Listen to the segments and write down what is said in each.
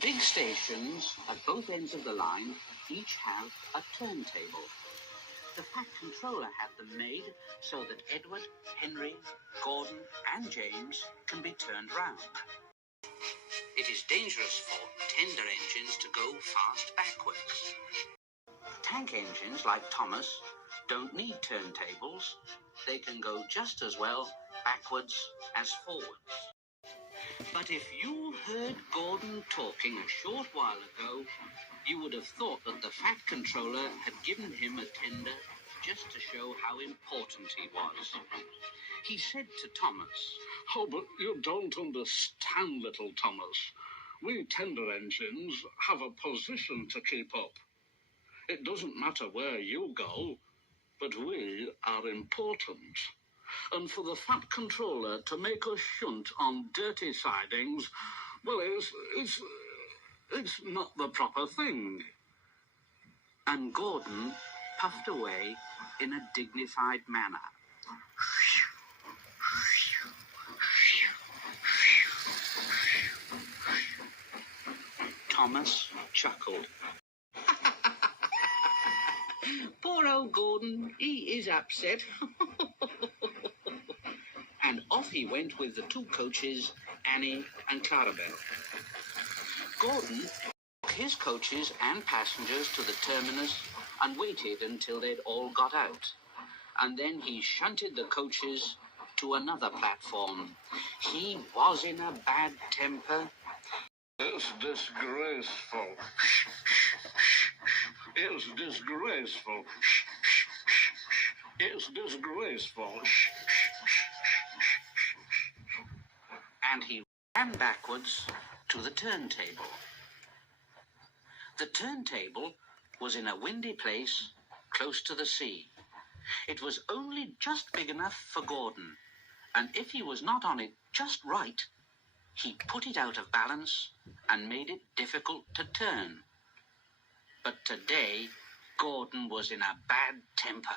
Big stations at both ends of the line each have a turntable. The Fat Controller had them made so that Edward, Henry, Gordon and James can be turned round. It is dangerous for tender engines to go fast backwards. Tank engines like Thomas don't need turntables. They can go just as well backwards as forwards. But if you heard Gordon talking a short while ago, you would have thought that the Fat Controller had given him a tender just to show how important he was. He said to Thomas, "Oh, but you don't understand, little Thomas. We tender engines have a position to keep up. It doesn't matter where you go, but we are important. And for the Fat Controller to make us shunt on dirty sidings, well, it's not the proper thing." And Gordon puffed away in a dignified manner. Thomas chuckled. Poor old Gordon, he is upset. And off he went with the two coaches, Annie and Clarabelle. Gordon took his coaches and passengers to the terminus and waited until they'd all got out. And then he shunted the coaches to another platform. He was in a bad temper. "It's disgraceful. It's disgraceful. It's disgraceful." And he ran backwards to the turntable. The turntable was in a windy place close to the sea. It was only just big enough for Gordon, and if he was not on it just right, he put it out of balance and made it difficult to turn. But today, Gordon was in a bad temper,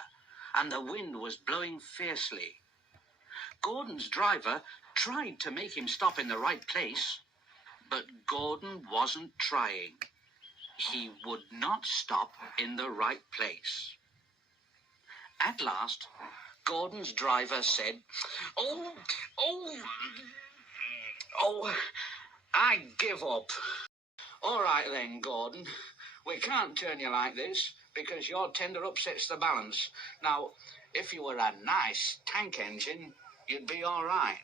and the wind was blowing fiercely. Gordon's driver tried to make him stop in the right place, but Gordon wasn't trying. He would not stop in the right place. At last, Gordon's driver said, Oh, I give up." "All right then, Gordon. We can't turn you like this because your tender upsets the balance. Now, if you were a nice tank engine, you'd be all right.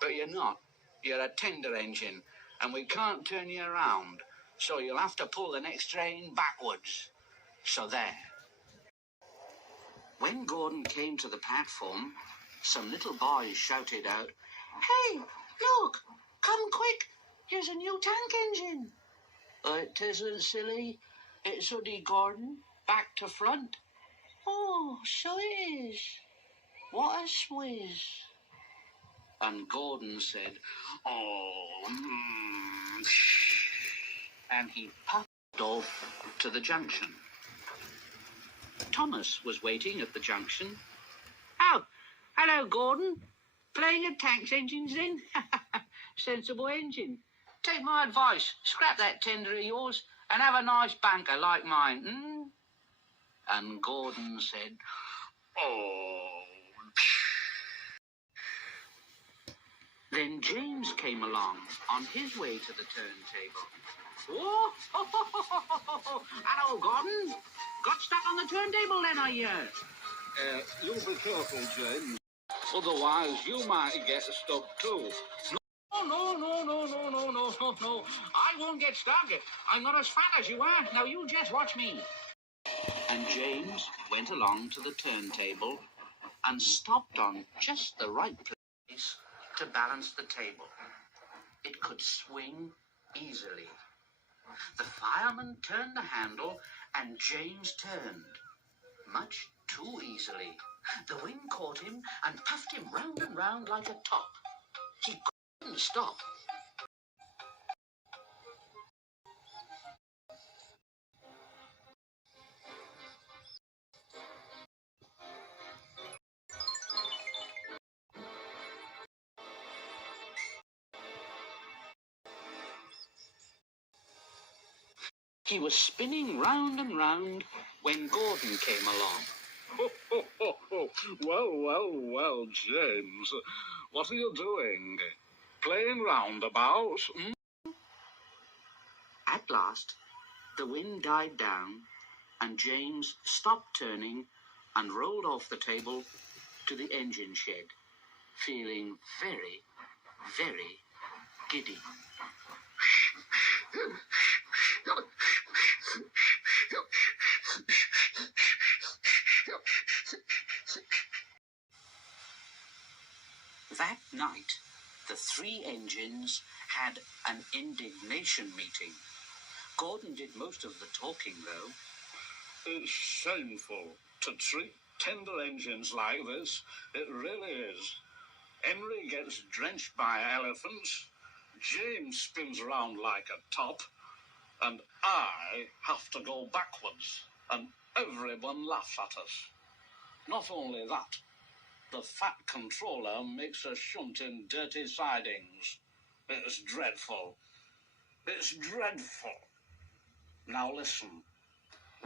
But you're not. You're a tender engine, and we can't turn you around. So you'll have to pull the next train backwards. So there." When Gordon came to the platform, some little boys shouted out, "Hey, look! Come quick! Here's a new tank engine." "It isn't, silly. It's only Gordon, back to front." "Oh, so it is. What a swizz." And Gordon said, and he puffed off to the junction. Thomas was waiting at the junction. "Oh, hello, Gordon. Playing at tank engines then? Sensible engine. Take my advice, scrap that tender of yours and have a nice banker like mine, And Gordon said, Then James came along on his way to the turntable. "Whoa! Hello, Gordon. Got stuck on the turntable then, are you?" "You be careful, James. Otherwise, you might get stuck too." No. I won't get stuck. I'm not as fat as you are. Now you just watch me." And James went along to the turntable and stopped on just the right place to balance the table. It could swing easily. The fireman turned the handle and James turned, much too easily. The wind caught him and puffed him round and round like a top. He couldn't stop. He was spinning round and round when Gordon came along. Well, James. What are you doing? Playing roundabout? At last, the wind died down, and James stopped turning and rolled off the table to the engine shed, feeling very, very giddy. That night, the three engines had an indignation meeting. Gordon did most of the talking, though. It's shameful to treat tender engines like this. It really is. Henry gets drenched by elephants, James spins around like a top, and I have to go backwards, and everyone laughs at us. Not only that, the fat controller makes us shunt in dirty sidings. It's dreadful. It's dreadful. Now listen,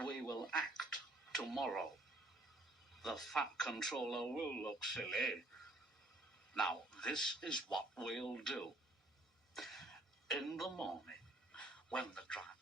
we will act tomorrow. The fat controller will look silly. Now, this is what we'll do. In the morning, when the driver